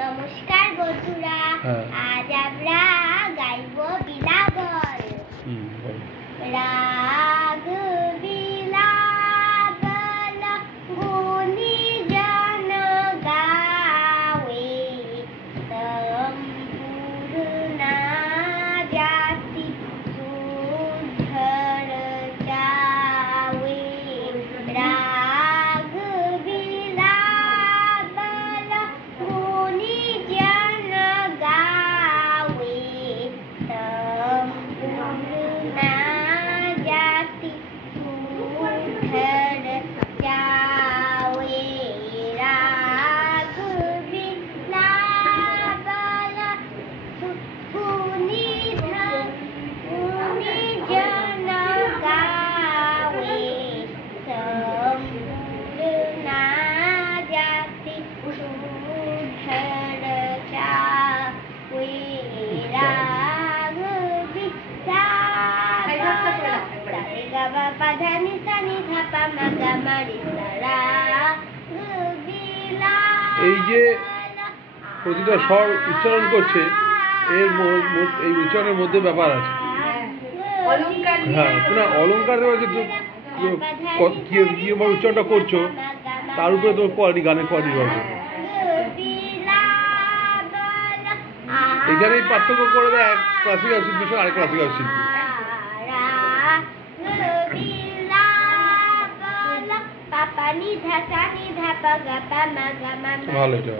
নমস্কার বন্ধুরা, আজ আমরা গাইব বিলাবল। রাগ বিলাবল গুণীজন গাওয়ে, সম্পূর্ণা জাতি সুধর যাওয়ে। রাগ বিলাবল গুণীজন গাওয়ে, সম্পূর্ণা জাতি সুধর যাওয়ে। রাগ বিলাবল গুণীজন গাওয়ে, সম্পূর্ণা জাতি সুধর যাওয়ে। রাগ বিলাবল সারে গা মা পা ধা নি সা নি ধা পা মা গা মা রে সা। রাগ এই যে প্রতিটা স্বর উচ্চারণ করছে, এর এই উচ্চারণের মধ্যে ব্যাপার আছে। হ্যাঁ, তোমার অলঙ্কার দেওয়া, কিন্তু কিভাবে উচ্চারণটা করছো তার উপরে তোমার কোয়ালিটি, গানের কোয়ালিটি হবে। এখানেই পার্থক্য করে দেয় এক ক্লাসিক্যাল শিল্পীর সঙ্গে আরেক ক্লাসিক্যাল শিল্পী। ভালো এটা।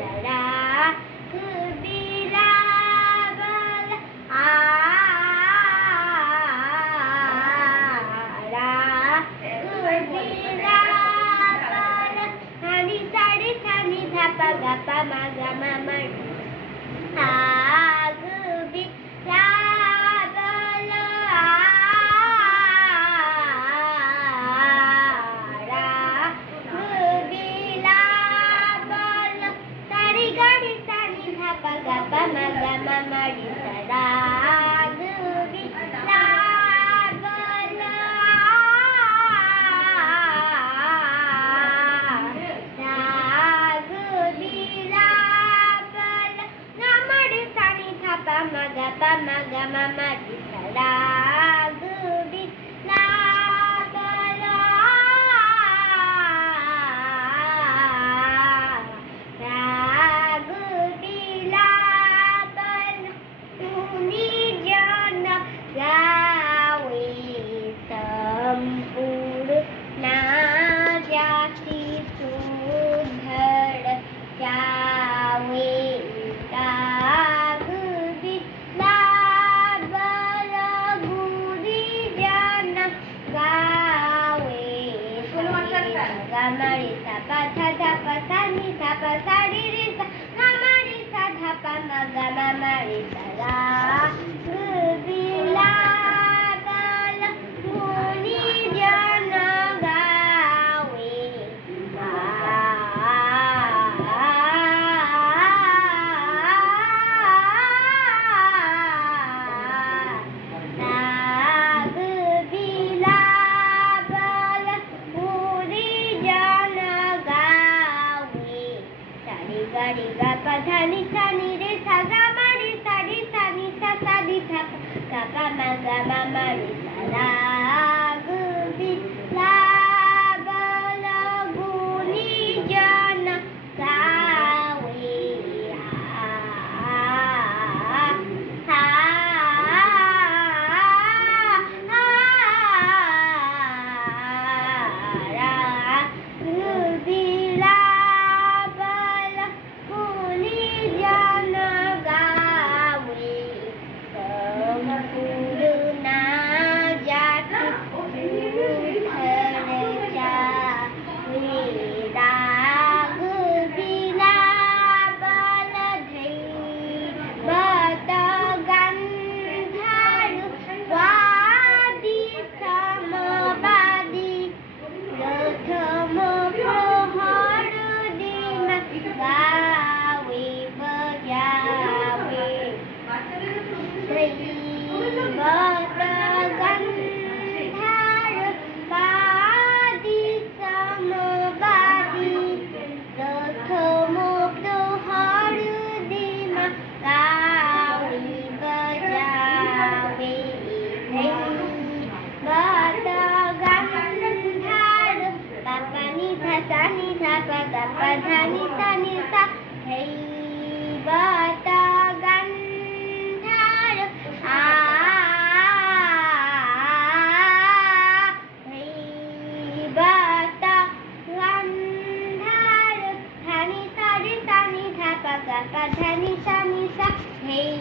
পধা নিসা নিসা হেই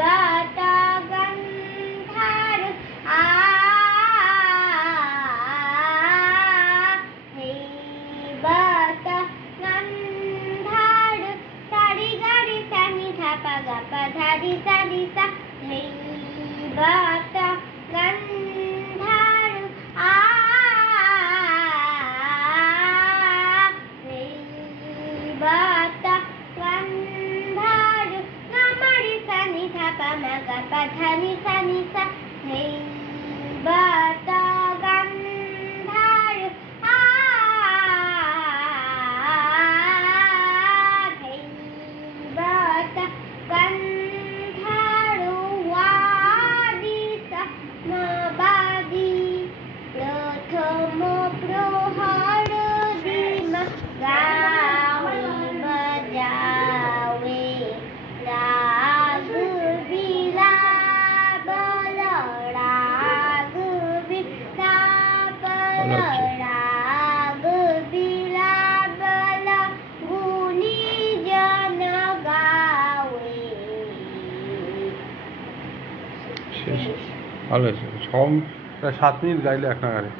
বাতা গন্ধার হেই বাতা গন্ধার সারি গারি সানি ধাপা গা পধা নিসা নিসা হেই বাতা গন্ধার bata gandhar gamari sani thapa maga padhani sani sa hey bata gandhar hey bata gandhar wadisa mabadi prathomo prohar dima ভালো হয়েছে 7 মিনিট গাইলে এক নাগারে।